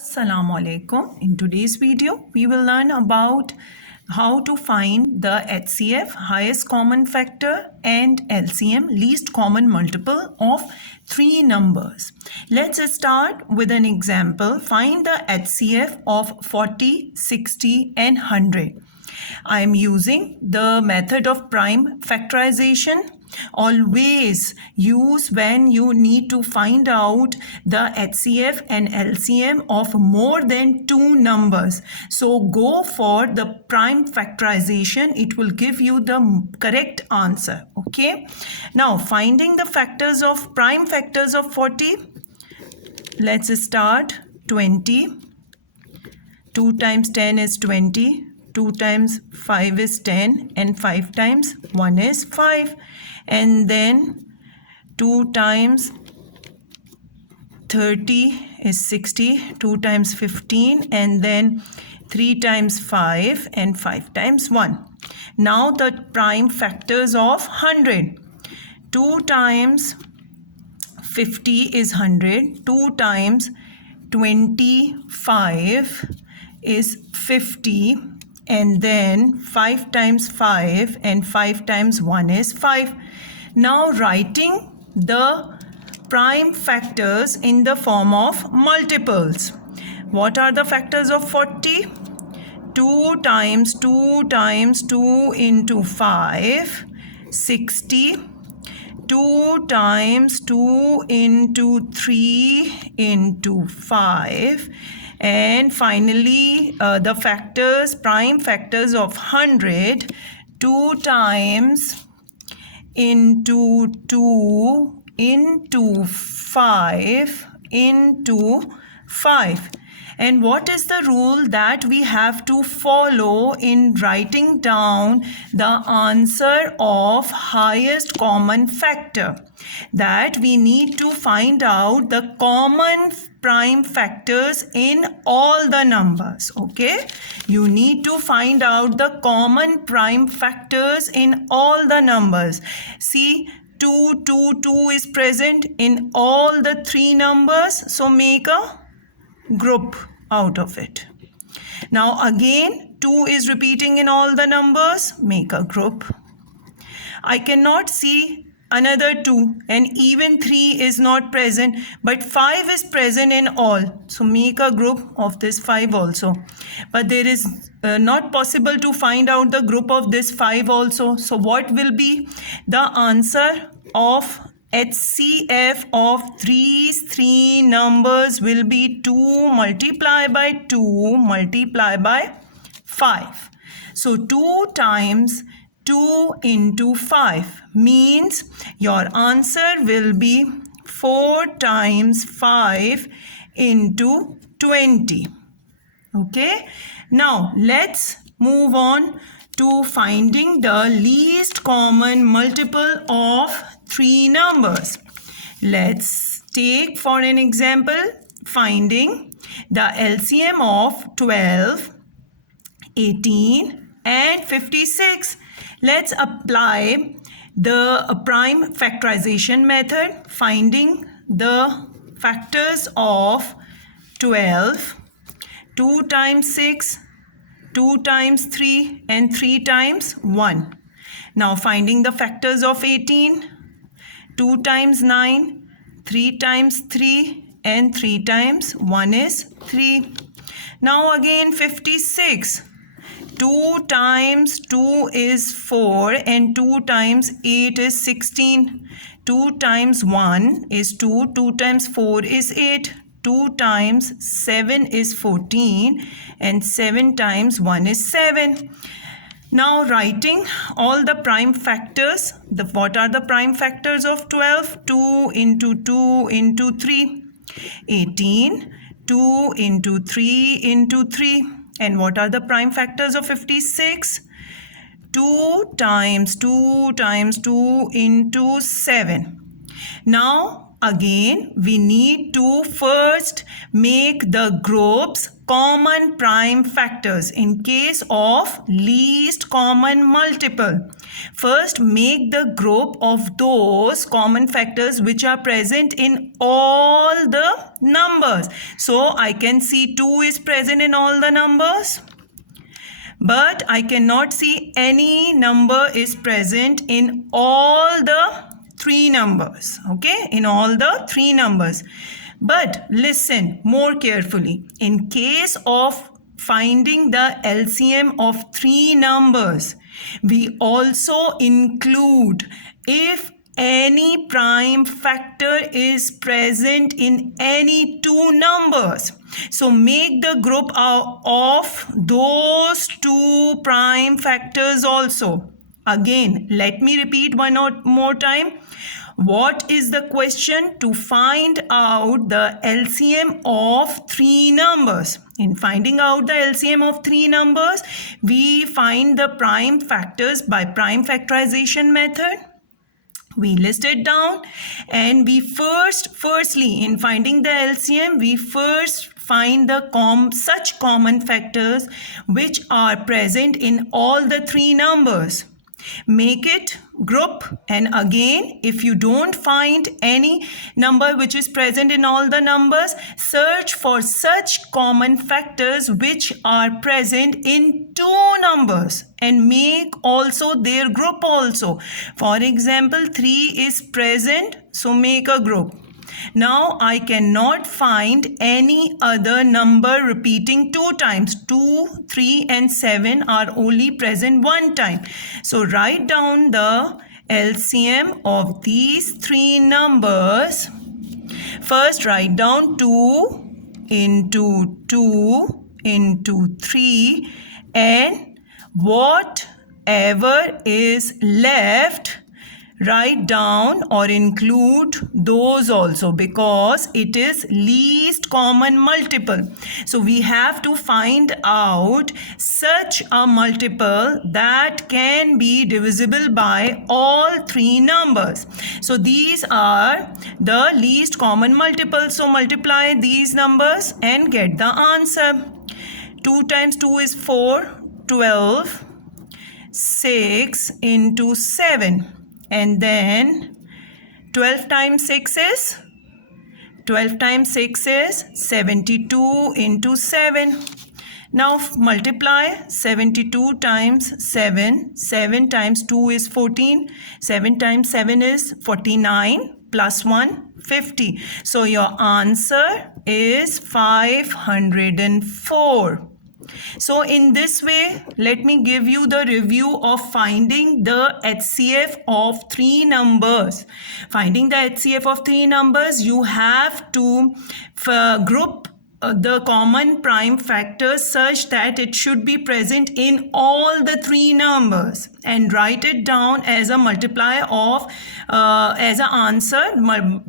Assalamu alaikum. In today's video, we will learn about how to find the HCF, highest common factor, and LCM, least common multiple of three numbers. Let's start with an example. Find the HCF of 40, 60, and 100. I am using the method of prime factorization. Always use when you need to find out the HCF and LCM of more than two numbers. So go for the prime factorization. It will give you the correct answer. Okay. Now finding the factors of prime factors of 40. Let's start. 20. 2 times 10 is 20. 2 times 5 is 10 and 5 times 1 is 5, and then 2 times 30 is 60, 2 times 15, and then 3 times 5 and 5 times 1. Now the prime factors of 100. 2 times 50 is 100, 2 times 25 is 50, and then 5 times 5 and 5 times 1 is 5. Now writing the prime factors in the form of multiples. What are the factors of 40? 2 times 2 times 2 into 5, 60. 2 times 2 into 3 into 5. And finally, the factors, prime factors of 100, 2 times into 2 into 5 into 5. And what is the rule that we have to follow in writing down the answer of highest common factor? That we need to find out the common prime factors in all the numbers. Okay, you need to find out the common prime factors in all the numbers. See, 2 is present in all the three numbers, so make a group out of it. Now again 2 is repeating in all the numbers, make a group. I cannot see another 2, and even 3 is not present, but 5 is present in all, so make a group of this 5 also. But there is not possible to find out the group of this 5 also. So what will be the answer of HCF of these three numbers will be 2 multiplied by 2 multiplied by 5. So 2 times 2 into 5 means your answer will be 4 times 5 into 20. Okay. Now let's move on to finding the least common multiple of three numbers. Let's take for an example finding the LCM of 12, 18 and 56. Let's apply the prime factorization method, finding the factors of 12, 2 times 6, 2 times 3 and 3 times 1. Now finding the factors of 18, 2 times 9, 3 times 3 and 3 times 1 is 3. Now again 56. 2 times 2 is 4 and 2 times 8 is 16. 2 times 1 is 2, 2 times 4 is 8. 2 times 7 is 14 and 7 times 1 is 7. Now writing all the prime factors. What are the prime factors of 12? 2 into 2 into 3. 18, 2 into 3 into 3. And what are the prime factors of 56? 2 times 2 times 2 into 7. Now again, we need to first make the groups common prime factors in case of least common multiple. First, make the group of those common factors which are present in all the numbers. So, I can see 2 is present in all the numbers, but I cannot see any number is present in all the 3 numbers. Okay, in all the 3 numbers. But listen more carefully. In case of finding the LCM of 3 numbers, we also include if any prime factor is present in any 2 numbers. So make the group of those 2 prime factors also. Again, let me repeat one more time. What is the question? To find out the LCM of 3 numbers. In finding out the LCM of 3 numbers, we find the prime factors by prime factorization method. We list it down, and we firstly in finding the LCM, we first find the such common factors which are present in all the 3 numbers. Make it group, and again, if you don't find any number which is present in all the numbers, search for such common factors which are present in 2 numbers and make also their group also. For example, 3 is present, so make a group. Now I cannot find any other number repeating 2 times. 2, 3 and 7 are only present 1 time. So write down the LCM of these 3 numbers. First write down 2 into 2 into 3, and whatever is left, write down or include those also, because it is least common multiple. So we have to find out such a multiple that can be divisible by all 3 numbers. So these are the least common multiples. So multiply these numbers and get the answer. 2 times 2 is 4, 12, 6 into 7. And then 12 times 6 is 72 into 7. Now multiply 72 times 7. 7 times 2 is 14. 7 times 7 is 49 plus 1, 50. So your answer is 504. So in this way, let me give you the review of finding the HCF of 3 numbers. Finding the HCF of 3 numbers, you have to group the common prime factors such that it should be present in all the 3 numbers, and write it down as a multiply of as an answer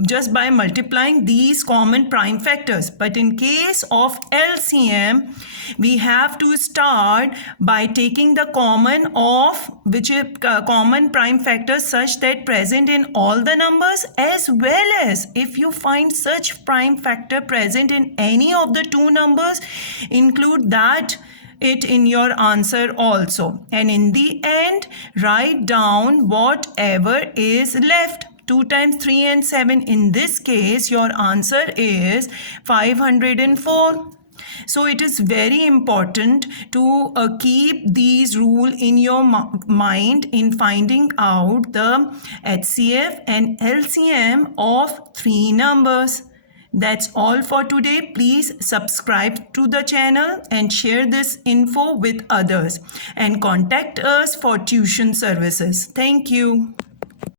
just by multiplying these common prime factors. But in case of LCM, we have to start by taking the common of which is common prime factors such that present in all the numbers, as well as if you find such prime factor present in any of the 2 numbers, include that it in your answer also. And in the end, write down whatever is left. 2 times 3 and 7. In this case, your answer is 504. So it is very important to keep these rules in your mind in finding out the HCF and LCM of 3 numbers. That's all for today. Please subscribe to the channel and share this info with others, and contact us for tuition services. Thank you.